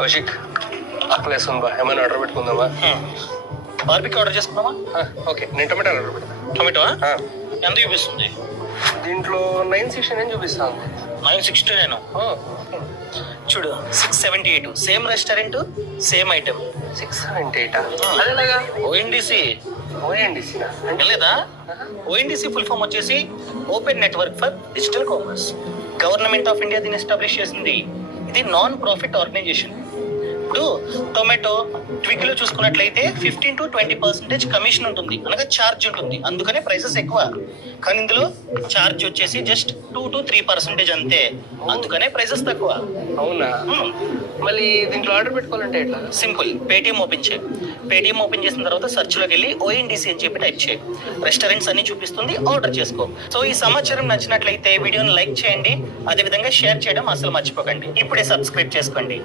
కౌశిక్ ఆకలేస్తుంది బా, ఏమైనా ఆర్డర్ పెట్టుకుందామా? బార్బీకి ఆర్డర్ చేసుకుందామా? ఓకే, నేను టొమాటో ఆర్డర్ పెడతా. టొమాటో ఎంత చూపిస్తుంది? దీంట్లో 969 చూపిస్తాను. 969. చూడు 678. Same restaurant, same item. 678 అదేలాగా ఓఎన్డీసీ ఓఎన్డీసీనా అంటే లేదా? ఓఎన్డీసీ ఫుల్ ఫామ్ వచ్చేసి open network for digital commerce. Government of India దీన్ని ఎస్టాబ్లిష్ చేసింది. ఇది నాన్ ప్రాఫిట్ ఆర్గనైజేషన్. ఇప్పుడు టొమాటో ట్విగ్ లో చూసుకున్నట్లయితే 15 to 20% కమిషన్ ఉంటుంది, అనగా ఛార్జ్ ఉంటుంది. అందుకనే ప్రైసెస్ ఎక్కువ. కానీ ఇందులో ఛార్జ్ వచ్చేసి జస్ట్ 2 to 3% అంతే. అందుకనే ప్రైసెస్ తక్కువ. అవునా? మళ్ళీ దీంట్లో ఆర్డర్ పెట్టుకోవాలంటే ఎట్లా? సింపుల్, పేటిఎం ఓపెన్ చేయి. పేటిఎం ఓపెన్ చేసిన తర్వాత సెర్చ్ లోకి వెళ్ళి ఓఎన్డీసీ అని చెప్పి టైప్ చేయి. రెస్టారెంట్స్ అన్ని చూపిస్తుంది, ఆర్డర్ చేసుకో. సో ఈ సమాచారం నచ్చినట్లయితే వీడియోని లైక్ చేయండి, అదేవిధంగా షేర్ చేయడం అసలు మర్చిపోకండి. ఇప్పుడే సబ్స్క్రైబ్ చేసుకోండి.